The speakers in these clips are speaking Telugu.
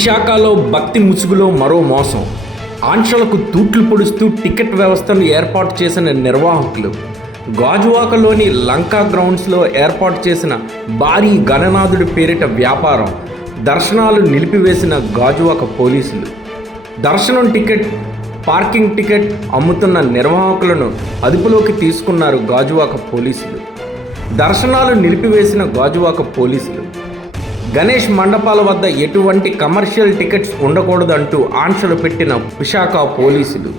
విశాఖలో భక్తి ముసుగులో మరో మోసం. ఆంక్షలకు తూట్లు పొడుస్తూ టికెట్ వ్యవస్థను ఏర్పాటు చేసిన నిర్వాహకులు. గాజువాకలోని లంకా గ్రౌండ్స్లో ఏర్పాటు చేసిన భారీ గణనాథుడి పేరిట వ్యాపారం. దర్శనాలు నిలిపివేసిన గాజువాక పోలీసులు. దర్శనం టికెట్, పార్కింగ్ టికెట్ అమ్ముతున్న నిర్వాహకులను అదుపులోకి తీసుకున్నారు గాజువాక పోలీసులు. దర్శనాలు నిలిపివేసిన గాజువాక పోలీసులు. గణేష్ మండపాల వద్ద ఎటువంటి కమర్షియల్ టికెట్స్ ఉండకూడదంటూ ఆంక్షలు పెట్టిన విశాఖ పోలీసులు.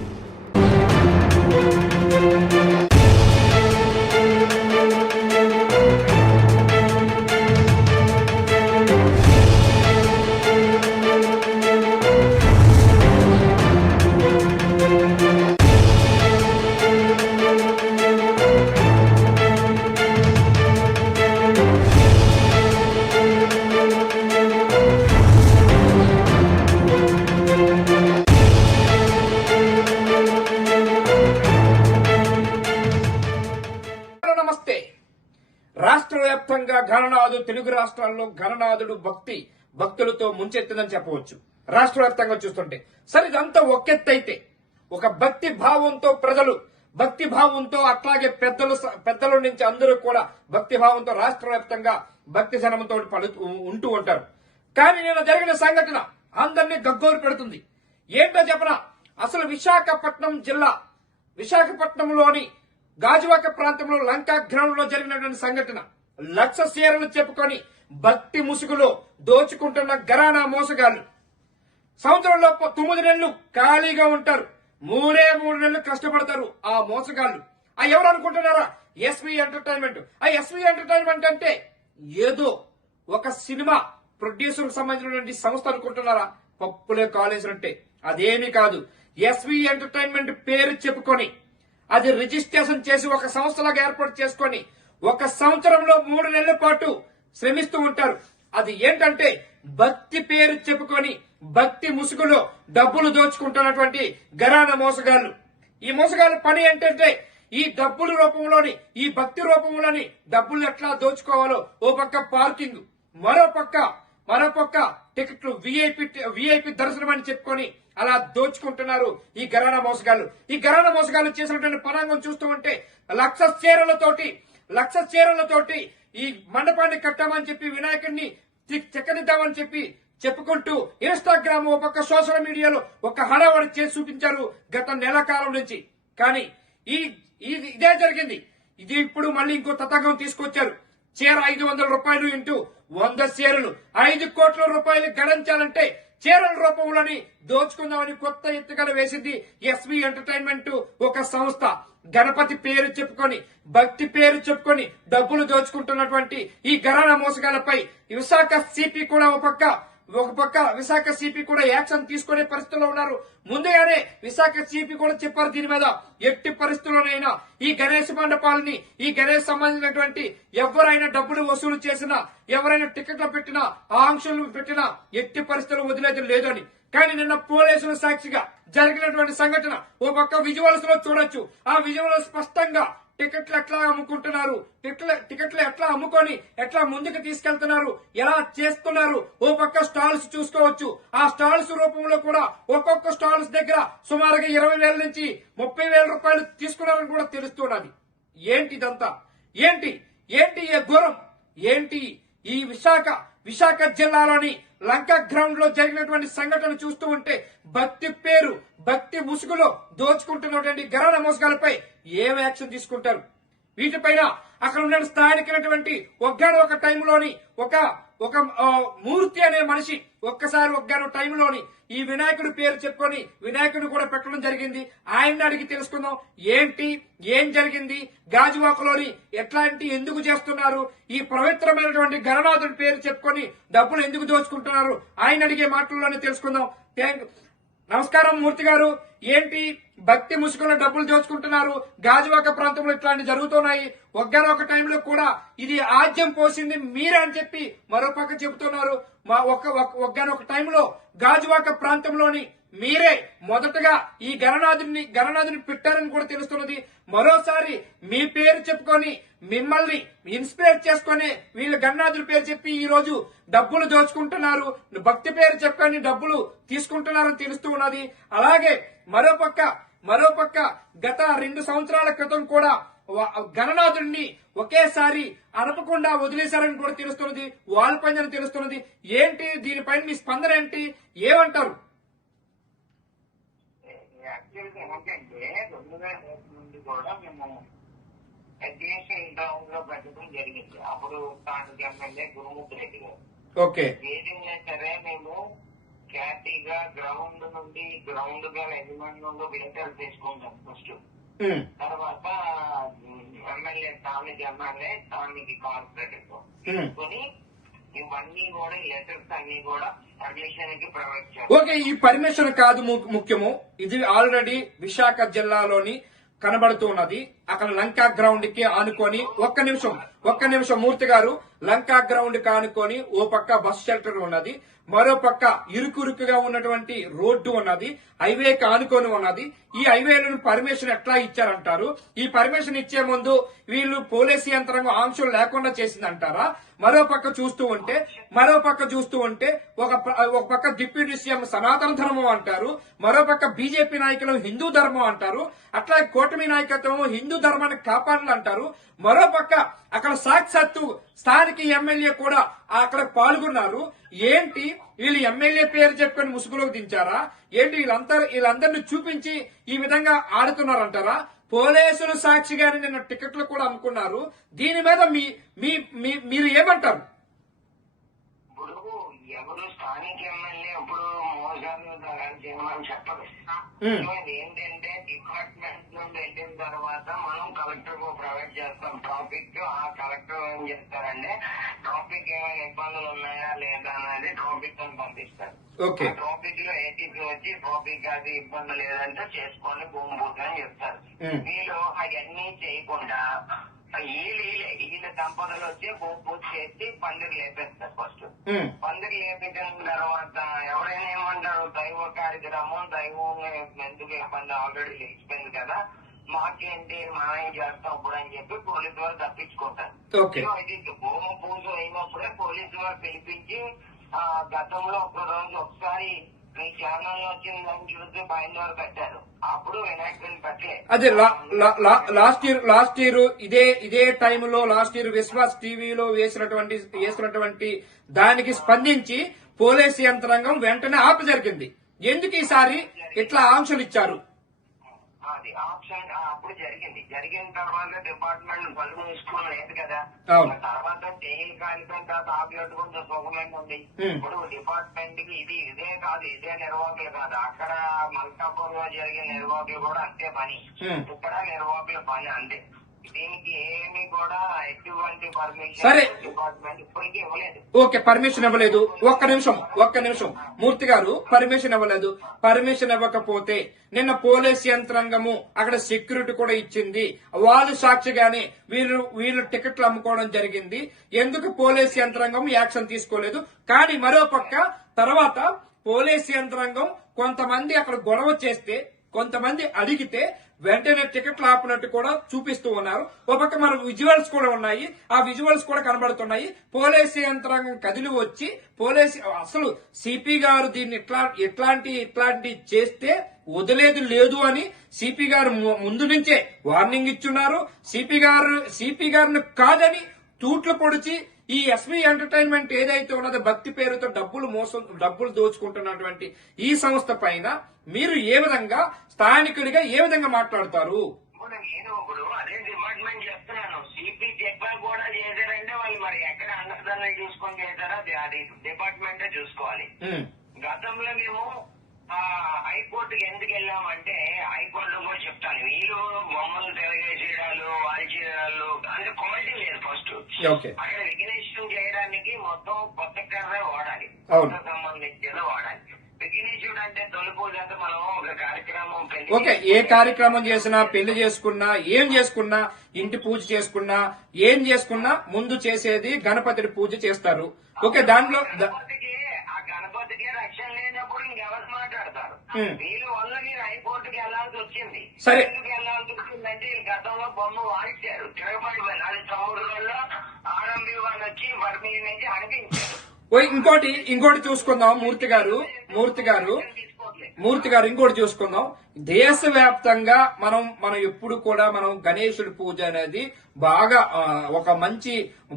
నమస్తే. రాష్ట్ర వ్యాప్తంగా గణనాథు తెలుగు రాష్ట్రాల్లో గణనాథుడు భక్తులతో ముంచెత్తిందని చెప్పవచ్చు. రాష్ట్ర వ్యాప్తంగా చూస్తుంటే సరే, ఇదంతా ఒకెత్తైతే ఒక భక్తి భావంతో ప్రజలు భక్తి భావంతో అట్లాగే పెద్దల నుంచి అందరూ కూడా భక్తి భావంతో రాష్ట్ర వ్యాప్తంగా భక్తి జనంతో ఉంటూ ఉంటారు. కానీ నిన్న జరిగిన సంఘటన అందరినీ గగ్గోరు పెడుతుంది. ఏంటో చెప్పనా? అసలు విశాఖపట్నం జిల్లా విశాఖపట్నంలోని గాజువాక ప్రాంతంలో లంకా గ్రౌండ్ లో జరిగినటువంటి సంఘటన. లక్ష షేర్లు చెప్పుకొని భక్తి ముసుగులో దోచుకుంటున్న ఘరానా మోసగాళ్లు. సంవత్సరంలో 9 నెలలు ఖాళీగా ఉంటారు, 3 నెలలు కష్టపడతారు ఆ మోసగాళ్లు. ఆ ఎవరు అనుకుంటున్నారా? SV entertainment. ఆ ఎస్వి ఎంటర్టైన్మెంట్ అంటే ఏదో ఒక సినిమా ప్రొడ్యూసర్ సంబంధించినటువంటి సంస్థ అనుకుంటున్నారా? పప్పులే కాలేజీలంటే అదేమీ కాదు. ఎస్వి ఎంటర్టైన్మెంట్ పేరు చెప్పుకొని అది రిజిస్ట్రేషన్ చేసి ఒక సంస్థలాగా ఏర్పాటు చేసుకొని 1 సంవత్సరంలో 3 నెలల పాటు శ్రమిస్తూ ఉంటారు. అది ఏంటంటే భక్తి పేరు చెప్పుకొని భక్తి ముసుగులో డబ్బులు దోచుకుంటున్నటువంటి ఘరానా మోసగాళ్లు. ఈ మోసగాళ్ల పని ఏంటంటే ఈ డబ్బుల రూపంలోని, ఈ భక్తి రూపంలోని డబ్బులు ఎట్లా దోచుకోవాలో ఓ పక్క పార్కింగ్, మరో పక్క టికెట్లు, విఐపి దర్శనం అని చెప్పుకొని అలా దోచుకుంటున్నారు ఈ ఘరానా మోసగాళ్లు. ఈ ఘరానా మోసగాళ్లు చేసినటువంటి పనాంగం చూస్తూ ఉంటే లక్ష చీరలతోటి ఈ మండపాన్ని కట్టామని చెప్పి వినాయకుడిని చెక్కదిద్దామని చెప్పి చెప్పుకుంటూ ఇన్స్టాగ్రామ్, ఒక పక్క సోషల్ మీడియాలో ఒక హడావడి చేసి చూపించారు గత నెల కాలం నుంచి. కానీ ఇదే జరిగింది. ఇది ఇప్పుడు మళ్ళీ ఇంకో తతంగం తీసుకొచ్చారు. చీర 500 రూపాయలు ఇంటూ 100 చీరలు, 5 కోట్ల రూపాయలు గడించాలంటే చీరల రూపంలోని దోచుకుందామని కొత్త ఎత్తుగడ వేసింది ఎస్వి ఎంటర్టైన్మెంట్. ఒక సంస్థ గణపతి పేరు చెప్పుకొని భక్తి పేరు చెప్పుకొని డబ్బులు దోచుకుంటున్నటువంటి ఈ ఘరానా మోసగాళ్లపై విశాఖ సిపి కూడా ఒక పక్క విశాఖ సిపి కూడా యాక్షన్ తీసుకునే పరిస్థితుల్లో ఉన్నారు. ముందుగానే విశాఖ సిపి కూడా చెప్పారు, దీని మీద ఎట్టి పరిస్థితుల్లోనైనా ఈ గణేష్ మండపాలని, ఈ గణేష్ సంబంధించినటువంటి ఎవరైనా డబ్బులు వసూలు చేసినా, ఎవరైనా టికెట్లు పెట్టినా, ఆంక్షలు పెట్టినా ఎట్టి పరిస్థితుల్లో వదిలేది లేదని. కానీ నిన్న పోలీసుల సాక్షిగా జరిగినటువంటి సంఘటన ఓ పక్క విజువల్స్ లో చూడొచ్చు. ఆ విజువల్స్ స్పష్టంగా టికెట్లు ఎట్లా అమ్ముకుంటున్నారు, టికెట్లు ఎట్లా అమ్ముకొని ఎట్లా ముందుకు తీసుకెళ్తున్నారు, ఎలా చేస్తున్నారు. ఓ పక్క స్టాల్స్ చూసుకోవచ్చు. ఆ స్టాల్స్ రూపంలో కూడా ఒక్కొక్క స్టాల్స్ దగ్గర సుమారుగా 20,000 నుంచి 30,000 రూపాయలు తీసుకున్నారని కూడా తెలుస్తున్నది. ఏంటి ఇదంతా? ఏంటి ఈ ఘోరం? ఏంటి ఈ విశాఖ జిల్లాలోని లంకా గ్రౌండ్ లో జరిగినటువంటి సంఘటన చూస్తూ ఉంటే భక్తి ముసుగులో దోచుకుంటున్నటువంటి ఘరానా మోసగాళ్లపై ఏం యాక్షన్ తీసుకుంటారు? వీటిపైన అక్కడ ఉన్న స్థానికమైనటువంటి ఒక్క టైంలోని ఒక మూర్తి అనే మనిషి ఒక్కసారి టైంలోని ఈ వినాయకుడి పేరు చెప్పుకొని వినాయకుడిని కూడా పెట్టడం జరిగింది. ఆయన్ని అడిగి తెలుసుకుందాం ఏం జరిగింది, గాజువాకలోని ఎట్లాంటి ఎందుకు చేస్తున్నారు, ఈ పవిత్రమైనటువంటి గణనాథుడి పేరు చెప్పుకొని డబ్బులు ఎందుకు దోచుకుంటున్నారు, ఆయన అడిగే మాటల్లోనే తెలుసుకుందాం. నమస్కారం మూర్తి గారు. ఏంటి భక్తి ముసుగులో డబ్బులు దోచుకుంటున్నారు? గాజువాక ప్రాంతంలో ఇట్లాంటి జరుగుతున్నాయి. ఒక టైంలో కూడా ఇది ఆజ్యం పోసింది మీరే అని చెప్పి మరో పక్క చెబుతున్నారు. ఒక టైంలో గాజువాక ప్రాంతంలోని మీరే మొదటగా ఈ గణనాథుని పెట్టారని కూడా తెలుస్తున్నది. మరోసారి మీ పేరు చెప్పుకొని మిమ్మల్ని ఇన్స్పైర్ చేసుకొని వీళ్ళు గణనాథుడి పేరు చెప్పి ఈ రోజు డబ్బులు దోచుకుంటున్నారు, భక్తి పేరు చెప్పుకొని డబ్బులు తీసుకుంటున్నారని తెలుస్తూ ఉన్నది. అలాగే మరోపక్క గత 2 సంవత్సరాల క్రితం కూడా గణనాథుడిని ఒకేసారి అనపకుండా వదిలేశారని కూడా తెలుస్తున్నది. వాల్పంజని తెలుస్తున్నది. ఏంటి దీనిపైన మీ స్పందన ఏంటి? ఏమంటారు? ఏంటంటే 2008 నుండి కూడా మేము ఎడ్యుకేషన్ గ్రౌండ్ లో పెట్టడం జరిగింది. అప్పుడు స్థానిక ఎమ్మెల్యే గురుమూర్తి రెడ్డి గారు. ఓకే, ఏదైనా సరే మేము క్యాటీగా గ్రౌండ్ నుండి గ్రౌండ్ గా యజమాన్యంలో వెంటలు తీసుకుంటాం ఫస్ట్. తర్వాత ఎమ్మెల్యే స్థానిక కార్పొరేటర్ తీసుకుని ఇవన్నీ కూడా లెటర్స్ అన్ని కూడా పర్మిషన్ కి ప్రొవైడ్ చేస్తాం. ఓకే, ఈ పర్మిషన్ కాదు ముఖ్యము. ఇది ఆల్రెడీ విశాఖ జిల్లాలోని కనబడుతున్నది. అక్కడ లంకా గ్రౌండ్ కి ఆనుకొని ఒక్క నిమిషం మూర్తి గారు, లంకా గ్రౌండ్ కి ఆనుకొని ఓ పక్క బస్ షెల్టర్ ఉన్నది, మరో పక్క ఇరుకురుకుగా ఉన్నటువంటి రోడ్డు ఉన్నది, హైవేకి ఆనుకొని ఉన్నది. ఈ హైవేలను పర్మిషన్ ఎట్లా ఇచ్చారంటారు? ఈ పర్మిషన్ ఇచ్చే ముందు వీళ్ళు పోలీసు యంత్రాంగం ఆంక్షలు లేకుండా చేసిందంటారా? మరో పక్క చూస్తూ ఉంటే ఒక పక్క డిప్యూటీ సీఎం సనాతన ధర్మం అంటారు, మరో పక్క బీజేపీ నాయకులు హిందూ ధర్మం అంటారు, అట్లా కూటమి నాయకత్వం హిందూ ధర్మాన్ని కాపాడాలి అంటారు. మరో పక్క అక్కడ సాక్షాత్తు స్థానిక ఎమ్మెల్యే కూడా అక్కడ పాల్గొన్నారు. ఏంటి వీళ్ళు ఎమ్మెల్యే పేరు చెప్పుకొని ముసుగులోకి దించారా? ఏంటి వీళ్ళందరినీ చూపించి ఈ విధంగా ఆడుతున్నారంటారా? పోలీసులు సాక్షిగానే నిన్న టికెట్లు కూడా అమ్ముకున్నారు. దీని మీద మీరు ఏమంటారు? ఇప్పుడు ఎవరు స్థానిక ఎమ్మెల్యే ఇప్పుడు మోసాలు చేయమని చెప్పదు. ఏంటంటే డిపార్ట్మెంట్ నుండి వెళ్ళిన తర్వాత మనం కలెక్టర్ కు ప్రొవైడ్ చేస్తాం టాపిక్. ఆ కలెక్టర్ ఏం చేస్తారంటే టాపిక్ ఏమైనా ఇబ్బందులు ఉన్నాయా లేదా అనేది టాపిక్ అని పంపిస్తారు. టాపిక్ లో ఏటీపీ వచ్చి టాపిక్ అది ఇబ్బంది లేదంటే చేసుకొని భూమి పోతుందని చెప్తారు. వీళ్ళు అవన్నీ చేయకుండా వీళ్ళ దంపతులు వచ్చి భూమి పూజ చేసి పందిరి లేపేస్తారు. ఫస్ట్ పందిరి లేపించిన తర్వాత ఎవరైనా ఏమంటారు, దైవ కార్యక్రమం దైవం ఎందుకు ఇబ్బంది ఆల్రెడీ లేచిపోయింది కదా, మాకేంటి మనం ఏం చేస్తాం ఇప్పుడు అని చెప్పి పోలీసు వారు తప్పించుకుంటారు. ఇది భూమి పూజ అయినప్పుడే పోలీసు వారు పిలిపించి గతంలో ఒకసారి మీ ఛానల్ వచ్చిన దాన్ని చూసి పైన వారు పెట్టారు. అప్పుడు వినాయకుడిని పెట్టలే. అదే లాస్ట్ ఇయర్ ఇదే టైంలో లాస్ట్ ఇయర్ విశ్వాస్ టీవీలో వేసినటువంటి దానికి స్పందించి పోలీసు యంత్రాంగం వెంటనే ఆపి జరిగింది. ఎందుకు ఈసారి ఇట్లా ఆంక్షలు ఇచ్చారు? అది ఆప్షన్ అప్పుడు జరిగిన తర్వాత డిపార్ట్మెంట్ బలుగు తీసుకుని లేదు కదా. తర్వాత జైలు కాలిపోయిన తర్వాత ఆపినట్టు కొంచెం సుఖమైన ఉంది. ఇప్పుడు డిపార్ట్మెంట్ కి ఇదే కాదు, ఇదే నిర్వాహకులు కాదు, అక్కడ మల్కాపూర్ లో జరిగిన నిర్వాహకులు కూడా అంతే పని, ఇక్కడ నిర్వాహకుల పని అంతే. దీనికి ఏమి కూడా ఎటువంటి పర్మిషన్ డిపార్ట్మెంట్ ఇప్పటికీ ఇవ్వలేదు. ఓకే, పర్మిషన్ ఇవ్వలేదు. ఒక్క నిమిషం మూర్తి గారు, పర్మిషన్ ఇవ్వలేదు. పర్మిషన్ ఇవ్వకపోతే నిన్న పోలీస్ యంత్రాంగము అక్కడ సెక్యూరిటీ కూడా ఇచ్చింది. వాళ్ళు సాక్షిగానే వీళ్ళు టికెట్లు అమ్ముకోవడం జరిగింది. ఎందుకు పోలీస్ యంత్రాంగం యాక్షన్ తీసుకోలేదు? కానీ మరో పక్క తర్వాత పోలీస్ యంత్రాంగం కొంతమంది అక్కడ గొడవ చేస్తే, కొంతమంది అడిగితే వెంటనే టికెట్లు ఆపినట్టు కూడా చూపిస్తూ ఉన్నారు. ఒక పక్క మన విజువల్స్ కూడా ఉన్నాయి, ఆ విజువల్స్ కూడా కనబడుతున్నాయి. పోలీసు యంత్రాంగం కదిలి వచ్చి అసలు సిపి గారు దీన్ని ఇట్లాంటి చేస్తే వదిలేదు లేదు అని సిపి గారు ముందు నుంచే వార్నింగ్ ఇచ్చున్నారు. సిపి గారిని కాదని తూట్లు పొడిచి ఈ ఎస్వి ఎంటర్టైన్మెంట్ ఏదైతే ఉన్నదో భక్తి పేరుతో డబ్బులు దోచుకుంటున్నటువంటి ఈ సంస్థ పైన మీరు ఏ విధంగా స్థానికుడిగా ఏ విధంగా మాట్లాడతారు? నేను ఇప్పుడు అదే డిపార్ట్మెంట్ చెప్తున్నాను. సిపి చెప్పా కూడా చేశారంటే వాళ్ళు మరి ఎక్కడ అండర్దాన్ని చూసుకొని చేశారో అది డిపార్ట్మెంటే చూసుకోవాలి. గతంలో మేము హైకోర్టుకి ఎందుకు వెళ్ళామంటే హైకోర్టులో కూడా చెప్తాను, వీళ్ళు బొమ్మలు తిరగేసేయడాలు వాళ్ళు చేయడాలు అంటే క్వాలిటీ లేదు. ఫస్ట్ అక్కడ విఘ్నేశ్వరం చేయడానికి మొత్తం కొత్త కర్ర వాడాలి, కొత్త సంబంధించేదో వాడాలి. విఘ్నేశ్వరుడు అంటే తొలి పూజ అంటే మనం ఒక కార్యక్రమం ఓకే, ఏ కార్యక్రమం చేసినా, పెళ్లి చేసుకున్నా, ఏం చేసుకున్నా, ఇంటి పూజ చేసుకున్నా, ఏం చేసుకున్నా ముందు చేసేది గణపతిని పూజ చేస్తారు. ఓకే, దాంట్లో గణపతికి రక్షణ లేనప్పుడు ఇంకెవరు మాట్లాడతారు? వీళ్ళ వల్ల మీరు హైకోర్టుకి వెళ్లాల్సి వచ్చింది. సరే. ఎందుకు వెళ్లాల్సి వచ్చిందంటే వీళ్ళు గతంలో బొమ్మ వాడిచ్చారు, తిరగబడి అది తమ్ముడు వల్ల ఆర్ఎంబి వాళ్ళు వచ్చి పర్మిషన్ నుంచి అనిపించారు. ఇంకోటి చూసుకుందాం మూర్తి గారు ఇంకోటి చూసుకుందాం. దేశవ్యాప్తంగా మనం ఎప్పుడు కూడా మనం గణేశుడి పూజ అనేది బాగా ఒక మంచి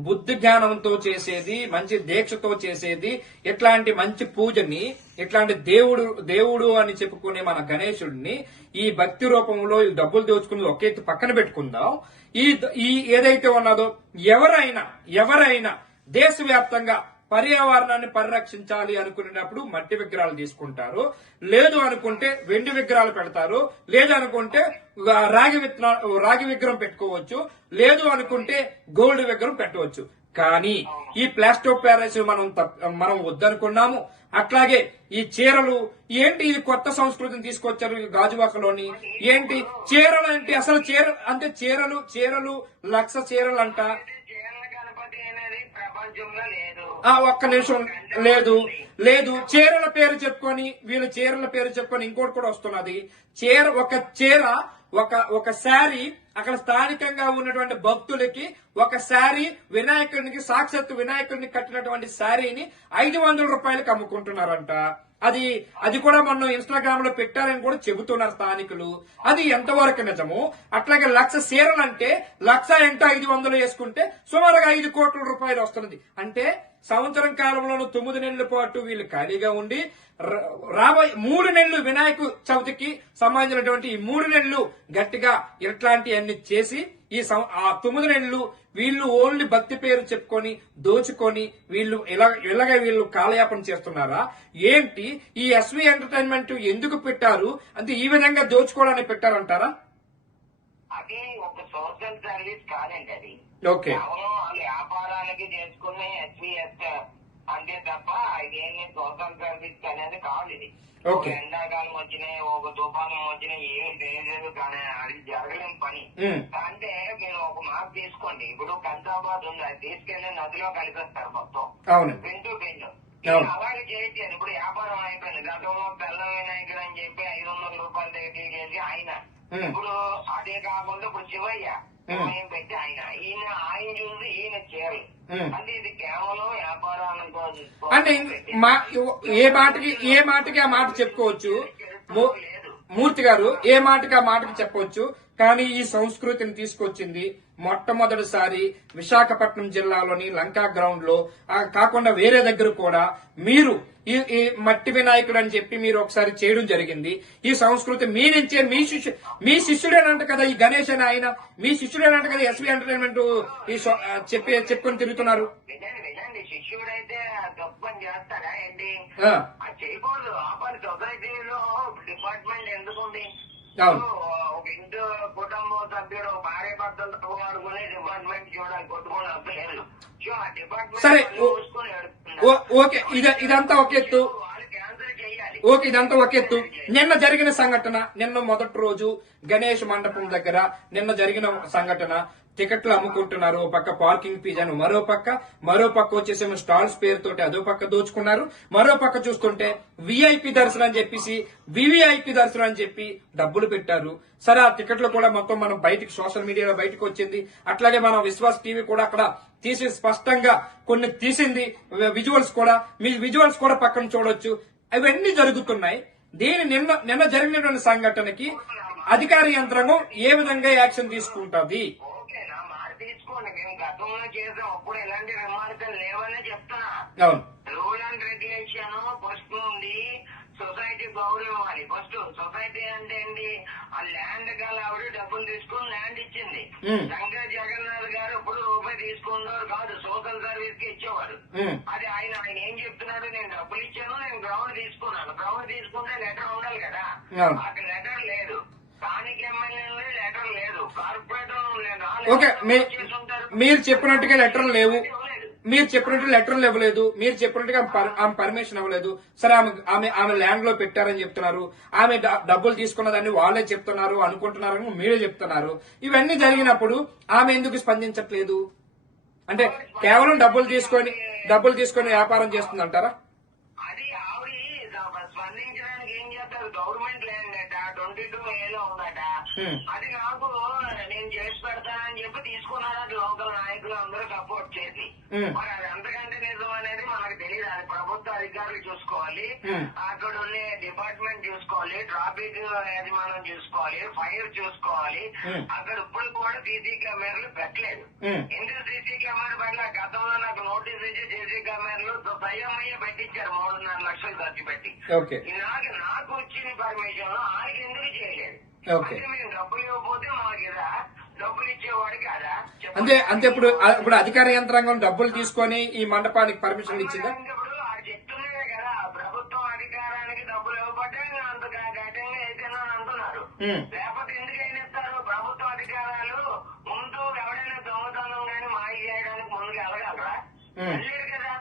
బుద్ధి జ్ఞానంతో చేసేది, మంచి దీక్షతో చేసేది. ఇట్లాంటి మంచి పూజని, ఇట్లాంటి దేవుడు అని చెప్పుకునే మన గణేశుడిని ఈ భక్తి రూపంలో ఈ డబ్బులు దోచుకుని ఒక ఎత్తు పక్కన పెట్టుకుందాం. ఈ ఏదైతే ఉన్నదో ఎవరైనా దేశవ్యాప్తంగా పర్యావరణాన్ని పరిరక్షించాలి అనుకునేటప్పుడు మట్టి విగ్రహాలు తీసుకుంటారు, లేదు అనుకుంటే వెండి విగ్రహాలు పెడతారు, లేదు అనుకుంటే రాగి విగ్రహం పెట్టుకోవచ్చు, లేదు అనుకుంటే గోల్డ్ విగ్రహం పెట్టవచ్చు. కానీ ఈ ప్లాస్టో ప్యారిస్ మనం వద్దనుకున్నాము. అట్లాగే ఈ చీరలు ఏంటి, ఇది కొత్త సంస్కృతిని తీసుకొచ్చారు ఈ గాజువాకలోని. ఏంటి చీరలు అంటే అసలు చీరలు లక్ష చీరలు అంట. ఒక్క నిమిషం, లేదు చీరల పేరు చెప్పుకొని ఇంకోటి కూడా వస్తున్నది. ఒక శారీ అక్కడ స్థానికంగా ఉన్నటువంటి భక్తులకి ఒక శారీ వినాయకుడికి, సాక్షాత్తు వినాయకుడిని కట్టినటువంటి శారీని 500 రూపాయలకి అమ్ముకుంటున్నారంట. అది కూడా మొన్న ఇన్స్టాగ్రామ్ లో పెట్టారని కూడా చెబుతున్నారు స్థానికులు. అది ఎంతవరకు నిజము? అట్లాగే లక్ష చీరలంటే లక్ష ఎంతో 500 వేసుకుంటే సుమారుగా 5 కోట్ల రూపాయలు వస్తున్నది. అంటే సంవత్సరం కాలంలోనూ 9 నెలల పాటు వీళ్ళు ఖాళీగా ఉండి రాబోయే 3 నెలలు వినాయక చవితికి సంబంధించినటువంటి ఈ 3 నెలలు గట్టిగా ఇట్లాంటివన్నీ చేసి ఆ 9 నెలలు వీళ్ళు ఓన్లీ భక్తి పేరు చెప్పుకొని దోచుకొని వీళ్ళు కాలయాపన చేస్తున్నారా ఏంటి? ఈ ఎస్వి ఎంటర్టైన్మెంట్ ఎందుకు పెట్టారు? అంటే ఈ విధంగా దోచుకోవడానికి పెట్టారంటారా? అది ఒక సోషల్ సర్వీస్ కాదండి. అది ఓకే, వ్యాపారానికి చేసుకునే ఎస్విఎస్ అంతే తప్ప ఇదేమి సోషల్ సర్వీస్ అనేది కాదు. ఇది ఎండాకాలం వచ్చినాయి, ఒక తుఫానం వచ్చినాయి, ఏమి తెలియలేదు. కానీ అది జరగలేని పని. అంటే మీరు ఒక మాట తీసుకోండి, ఇప్పుడు కందాబాద్ ఉంది, అది తీసుకెళ్లి నదిలో కలిపేస్తారు మొత్తం పెంటు. అలాగే చేయట్లేదు. ఇప్పుడు వ్యాపారం అయిపోయింది. గతంలో తెల్ల వినాయకుడు అని చెప్పి 500 రూపాయల దగ్గర చేసి ఆయన, ఇప్పుడు అదే కాకుండా ఇప్పుడు శివయ్య పెట్టి ఆయన చూసి ఈయన చేయాలి. అంటే ఇది కేవలం వ్యాపారానికి. అంటే ఏ మాటకి ఆ మాట చెప్పుకోవచ్చు మూర్తి గారు, ఏ మాటకి ఆ మాటకి చెప్పవచ్చు. కానీ ఈ సంస్కృతిని తీసుకొచ్చింది మొట్టమొదటిసారి విశాఖపట్నం జిల్లాలోని లంకా గ్రౌండ్ లో కాకుండా వేరే దగ్గర కూడా మీరు ఈ మట్టి వినాయకుడు అని చెప్పి మీరు ఒకసారి చేయడం జరిగింది. ఈ సంస్కృతి మీ నుంచే మీ శిష్యుడేనంట కదా ఈ గణేష్ అని, ఆయన మీ శిష్యుడేనంట కదా ఎస్వి ఎంటర్టైన్మెంట్ చెప్పుకొని తిరుగుతున్నారు. శిష్యుడైతే తప్పని చేస్తారా ఏంటి? చేయకూడదు. ఆపని సొసైటీలో డిపార్ట్మెంట్ ఎందుకుంది? ఒక ఇంటి కుటుంబ సభ్యుడు భార్య భర్తలతో వాడుకునే డిపార్ట్మెంట్ చూడాలి, కొట్టుకుని అప్పలేదు. సరే ఓకే, ఇదంతా ఒక ఎత్తు. ఓకే, ఇదంతా ఒక ఎత్తు. నిన్న జరిగిన సంఘటన, నిన్న మొదటి రోజు గణేష్ మండపం దగ్గర నిన్న జరిగిన సంఘటన, టికెట్లు అమ్ముకుంటున్నారు. ఓ పక్క పార్కింగ్ ఫీజు అని, మరో పక్క వచ్చేసేమో స్టాల్స్ పేరుతోటి అదో పక్క దోచుకున్నారు. మరో పక్క చూస్తుంటే విఐపి దర్శనం అని చెప్పేసి వివిఐపి దర్శనం అని చెప్పి డబ్బులు పెట్టారు. సరే, ఆ టికెట్లు కూడా మొత్తం మనం బయటికి సోషల్ మీడియాలో బయటకు వచ్చింది. అట్లాగే మన విశ్వాస్ టీవీ కూడా అక్కడ తీసి స్పష్టంగా కొన్ని తీసింది విజువల్స్ కూడా. మీ విజువల్స్ కూడా పక్కన చూడొచ్చు. అవన్నీ జరుగుతున్నాయి. నిన్న జరిగినటువంటి సంఘటనకి అధికార యంత్రాంగం ఏ విధంగా యాక్షన్ తీసుకుంటుంది? తీసుకోండి, మేము గతంలో చేసాం, అప్పుడు ఎలాంటి రిమార్కులు లేవని చెప్తున్నా. రూల్ అండ్ రెగ్యులేషన్ ఫస్ట్ ఉంది. సొసైటీ గౌరవం ఇవ్వాలి. ఫస్ట్ సొసైటీ అంటే ఏంటి? ఆ ల్యాండ్ గల ఆవిడ డబ్బులు తీసుకుని ల్యాండ్ ఇచ్చింది. శంకర్ జగన్నాథ్ గారు ఇప్పుడు రూపాయి తీసుకున్నారు కాదు, సోషల్ సర్వీస్ కి ఇచ్చేవాడు. అది ఆయన ఏం చెప్తున్నాడు? నేను డబ్బులు ఇచ్చాను, నేను గ్రౌండ్ తీసుకున్నాను. గ్రౌండ్ తీసుకుంటే లెటర్ ఉండాలి కదా, అక్కడ లెటర్ లేదు. స్థానిక ఎమ్మెల్యేలు లెటర్ లేదు, కార్పొరేటర్ ఓకే, మీరు చెప్పినట్టుగా లెటర్లు లేవు, మీరు చెప్పినట్టు లెటర్లు ఇవ్వలేదు, మీరు చెప్పినట్టుగా ఆమె పర్మిషన్ ఇవ్వలేదు. సరే, ఆమె ల్యాండ్ లో పెట్టారని చెప్తున్నారు. ఆమె డబ్బులు తీసుకున్నదాన్ని వాళ్ళే చెప్తున్నారు అనుకుంటున్నారని మీరే చెప్తున్నారు. ఇవన్నీ జరిగినప్పుడు ఆమె ఎందుకు స్పందించట్లేదు? అంటే కేవలం డబ్బులు తీసుకొని వ్యాపారం చేస్తుందంటారా? అది ఆవిడ స్పందించడానికి ఏం చేస్తారు? అది నాకు నేను చేసి పెడతానని చెప్పి తీసుకున్నారు అది లోకల్ నాయకులు అందరూ సపోర్ట్ చేసి. మరి అది ఎంతకంటే నిజం అనేది మనకు తెలియదు. అది ప్రభుత్వ అధికారులు చూసుకోవాలి, అక్కడ ఉండే డిపార్ట్మెంట్ చూసుకోవాలి, ట్రాఫిక్ యజమానం చూసుకోవాలి, ఫైర్ చూసుకోవాలి. అక్కడ ఇప్పుడు కూడా సీసీ కెమెరాలు పెట్టలేదు. ఎందుకు సీసీ కెమెరా పెట్టలే? గతంలో నాకు నోటీస్ ఇచ్చి సీసీ కెమెరాలు స్వయమయ్య పెట్టించారు 3.5 లక్షలు ఖర్చు పెట్టి. నాకు వచ్చిన పర్మిషన్ ఆయనకి ఎందుకు చేయలేదు? అంటే మేము డబ్బులు ఇవ్వకపోతే మాకు ఇదా? డబ్బులు ఇచ్చేవాడికి అదా? అంతే ఇప్పుడు అధికార యంత్రాంగం డబ్బులు తీసుకొని ఈ మండపానికి పర్మిషన్ ఇచ్చిందా? ఇప్పుడు ఆడు చెప్తున్నాడే కదా, ప్రభుత్వం అధికారానికి డబ్బులు ఇవ్వబట్టే అంత ఘటంగా అయితేనా అంటున్నారు. లేకపోతే ఎందుకు అయినేస్తారు? ప్రభుత్వ అధికారాలు ముందు ఎవడైనా దొంగతనం గాని మాయ చేయడానికి ముందుకు వెళ్ళగలరా? వెళ్ళలేరు కదా.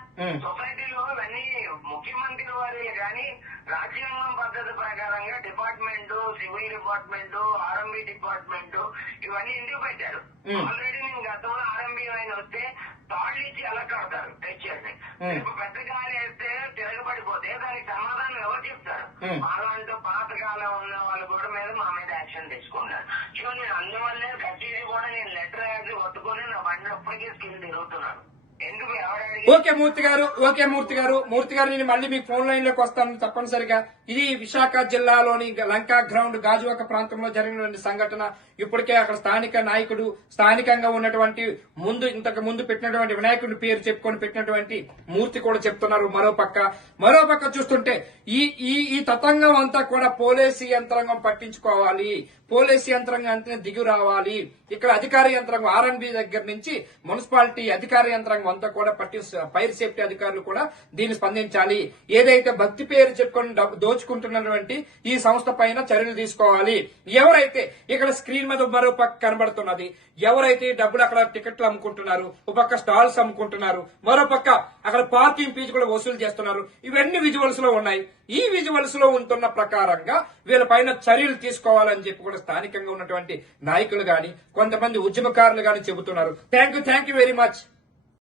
సొసైటీలో ఇవన్నీ ముఖ్యమంత్రి వారి కానీ రాజ్యాంగం పద్ధతి ప్రకారంగా department, civil department, RMB department ఇవన్నీ ఎందుకు పెట్టారు? ఆల్రెడీ నేను గతంలో ఆర్ఎంబీ ఆయన వస్తే తాళ్ళు ఇచ్చి ఎలా కడతారు తెచ్చేసి. రేపు పెద్ద గాలి వేస్తే తిరగబడిపోతే దానికి సమాధానం ఎవరు చెప్తారు? అలాంటి పాతకాలం ఉన్న వాళ్ళు కూడా మీద మా మీద యాక్షన్ తీసుకున్నారు. సో నేను అందువల్లే ప్రతిదీ కూడా నేను లెటర్ రాసి కొట్టుకుని నా బండి అప్పటికే స్కిల్ తిరుగుతున్నాను. ఎందుకు ఎవరైనా ఓకే మూర్తి గారు నేను మళ్ళీ మీకు ఫోన్ లైన్ లోకి వస్తాను తప్పనిసరిగా. ఇది విశాఖ జిల్లాలోని లంకా గ్రౌండ్ గాజువాక ప్రాంతంలో జరిగినటువంటి సంఘటన. ఇప్పటికే అక్కడ స్థానిక నాయకుడు, స్థానికంగా ఉన్నటువంటి ఇంతకు ముందు పెట్టినటువంటి వినాయకుడి పేరు చెప్పుకొని పెట్టినటువంటి మూర్తి కూడా చెప్తున్నారు. మరోపక్క చూస్తుంటే ఈ తతంగం అంతా కూడా పోలీసు యంత్రాంగం పట్టించుకోవాలి, పోలీసు యంత్రాంగం అంతా దిగు రావాలి. ఇక్కడ అధికార యంత్రాంగం ఆర్ఎన్బి దగ్గర నుంచి మున్సిపాలిటీ అధికార యంత్రాంగం అంతా కూడా ఫైర్ సేఫ్టీ అధికారులు కూడా దీన్ని స్పందించాలి. ఏదైతే భక్తి పేరు చెప్పుకొని దోచుకుంటున్నటువంటి ఈ సంస్థ పైన చర్యలు తీసుకోవాలి. ఎవరైతే ఇక్కడ స్క్రీన్ మీద మరో పక్క కనబడుతున్నది, ఎవరైతే డబ్బులు అక్కడ టికెట్లు అమ్ముకుంటున్నారు, ఒక పక్క స్టాల్స్ అమ్ముకుంటున్నారు, మరో పక్క అక్కడ పార్కింగ్ ఫీజు కూడా వసూలు చేస్తున్నారు. ఇవన్నీ విజువల్స్ లో ఉన్నాయి. ఈ విజువల్స్ లో ఉంటున్న ప్రకారంగా వీళ్ళ పైన చర్యలు తీసుకోవాలని చెప్పి కూడా స్థానికంగా ఉన్నటువంటి నాయకులు గాని కొంతమంది ఉద్యమకారులు గాని చెబుతున్నారు. Thank you very much.